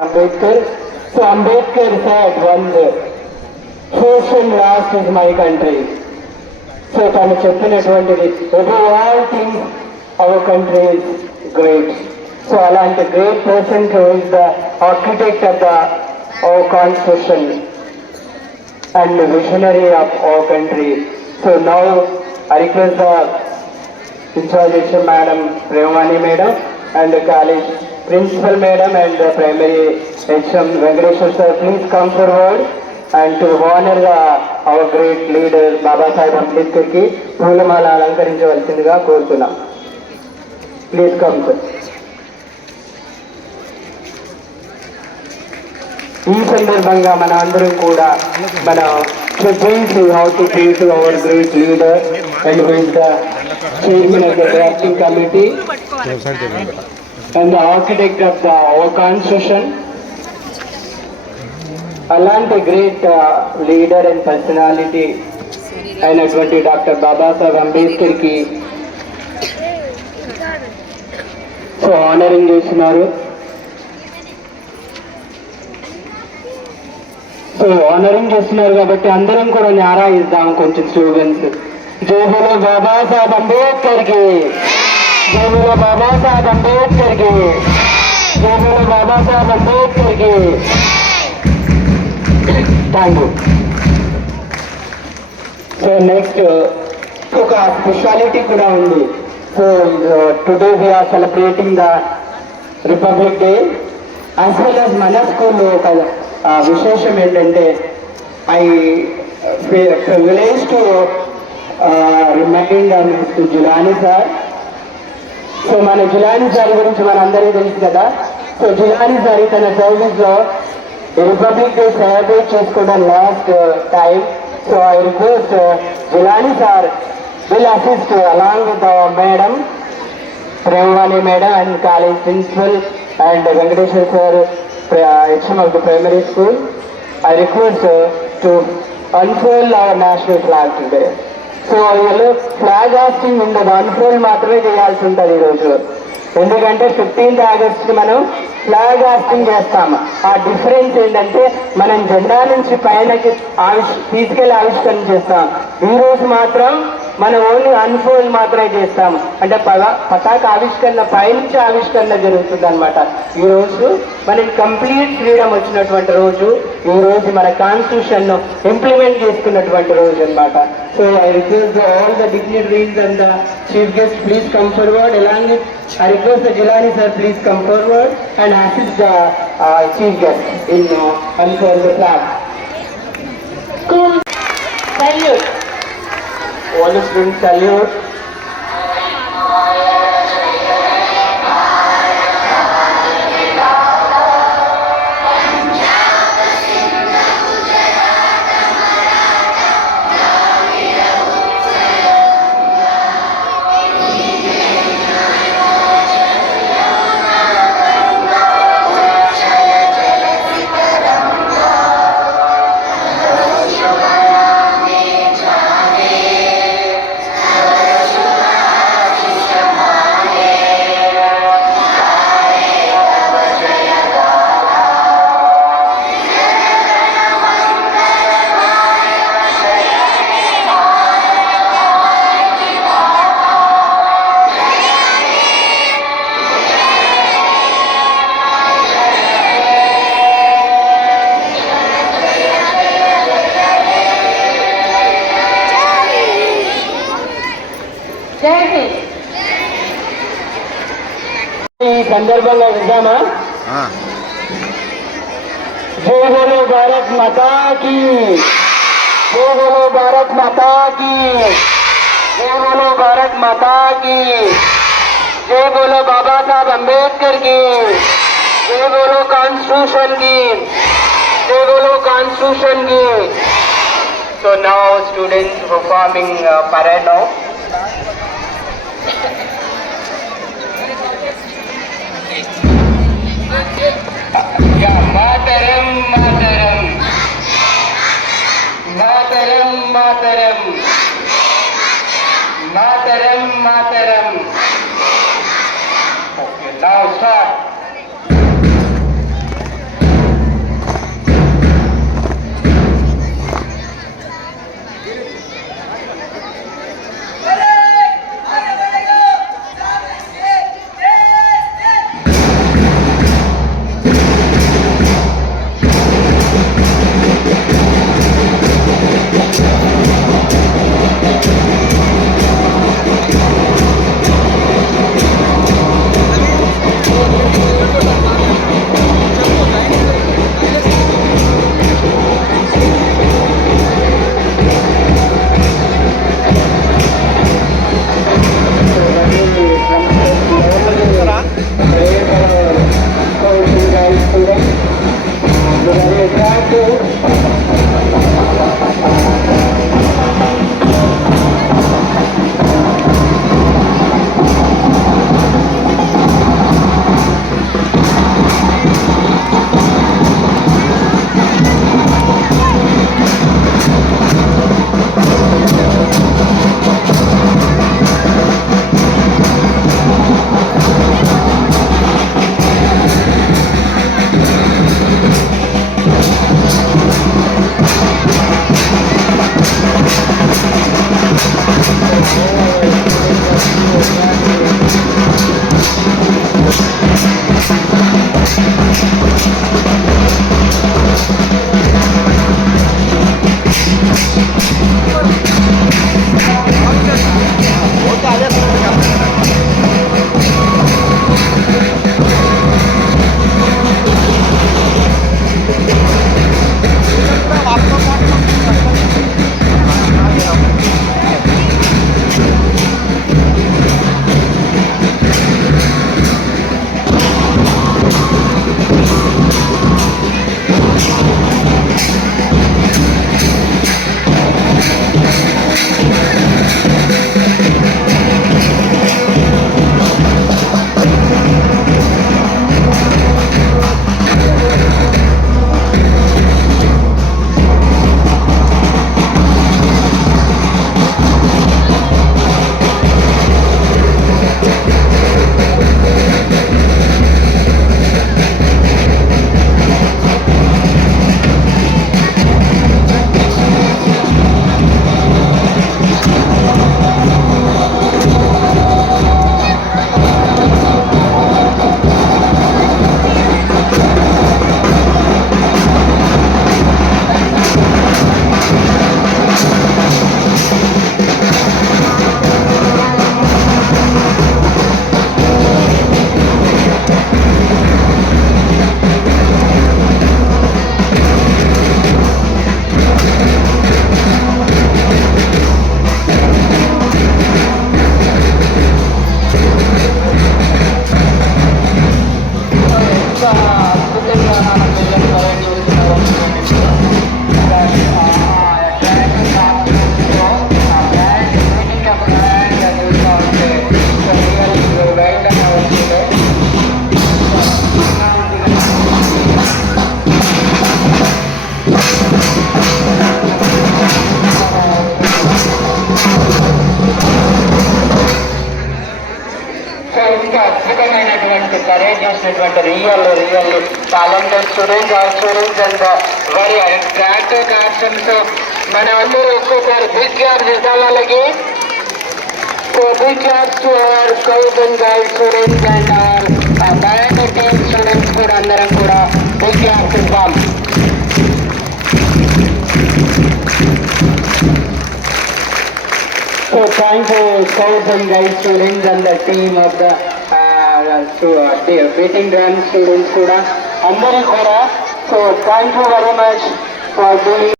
Ambedkar. So Ambedkar said one day, first and last is my country. So తను చెప్పినటువంటిది above all things our country is great. So అలాంటి great person who is the architect of our constitution and visionary of our country. So now I request the in-charge Madam Premavani Madam and the college principal Madam and the primary HM Venkateshwar sir, please come forward and to honor our great leader Baba Saheb Ambedkar ki పూలమాల అలంకరించవలసిందిగా కోరుతున్నాం. Please come sir. ఈ సందర్భంగా మన అందరం కూడా మన how to treat our great leader and who is the chairman of the drafting committee and the architect of our constitution. అలాంటి గ్రేట్ లీడర్ అండ్ పర్సనాలిటీ అయినటువంటి డాక్టర్ బాబాసాహెబ్ అంబేద్కర్ కి సో ఆనరింగ్ చేస్తున్నారు. సో ఆనరింగ్ చేస్తున్నారు కాబట్టి అందరం కూడా న్యారా ఇద్దాం కొంచెం స్లోగన్స్. జై బోలో బాబాసాహెబ్ అంబేద్కర్ కి, జై బోలో బాబాసాహెబ్ అంబేద్కర్ కి, జై బోలో బాబాసాహెబ్ అంబేద్కర్ కి. Thank you. సో నెక్స్ట్ ఒక స్పెషాలిటీ కూడా ఉంది. So today we are celebrating the republic day as well as మన స్కూల్లో ఒక విశేషం ఏంటంటే I privilege to remind mister Jilani sir. So మన జిలానీ సార్ గురించి మనందరికీ తెలుసు కదా. సో జిలానీ సార్ తన సర్వీస్లో రిపబ్లిక్ డే సెలబ్రేట్ చేసుకోవడం last time. So I request Jilani sir will assist along with our madam Premavani madam and college principal and Venkateshwar sir, HM of the primary school. I request to unfurl our national flag today. So వీళ్ళు flag hastening ఉండదు, అన్ఫోల్డ్ మాత్రమే చేయాల్సి ఉంటుంది ఈరోజు. ఎందుకంటే 15th ఆగస్ట్కి మనం flag hastening చేస్తాము. ఆ డిఫరెన్స్ ఏంటంటే మనం జెండా నుంచి పైనకి తీసుకెళ్లి ఆవిష్కరణ చేస్తాం. ఈరోజు మాత్రం మనం ఓన్లీ అన్ఫోల్డ్ మాత్రమే చేస్తాము. అంటే పతాక ఆవిష్కరణ పైనుంచి ఆవిష్కరణ జరుగుతుంది అనమాట. ఈరోజు మనకి కంప్లీట్ ఫ్రీడమ్ వచ్చినటువంటి రోజు, ఈరోజు మన కాన్స్టిట్యూషన్ ఇంప్లిమెంట్ చేసుకున్నటువంటి రోజు అనమాట. So I request all the dignitaries and the chief guest please come forward. Along with I request the Jilani sir please come forward and assist the chief guest in unfurl the flag. School salute. All the students salute. ఈ సందర్భంగా విద్దామా? జై బోలో భారత్ మాతా కీ, జై బోలో భారత్ మాతా కీ, జై బోలో భారత్ మాతా కీ, జై బోలో బాబా సాహెబ్ అంబేద్కర్ की, జై బోలో కాన్స్టిట్యూషన్ की, జై బోలో కాన్స్టిట్యూషన్ की. So now students performing parade now. Mataram, Mataram, Mataram, Mataram, Mataram, Mataram. Okay, now start. అద్భుతమైనటువంటి కరేజ్ చేసినటువంటి real talented students and very attractive captions మనమందరూ ఒక్కొక్కరు బిగ్ క్లాస్ చేద్దాం వాళ్ళకి. So big class to our scouts and guides students and our band team students కూడా అందరం కూడా big class ఇద్దాం. So thank you scouts and guides students and the team of the beating drum students kuda andaru kuda. So thank you very much for doing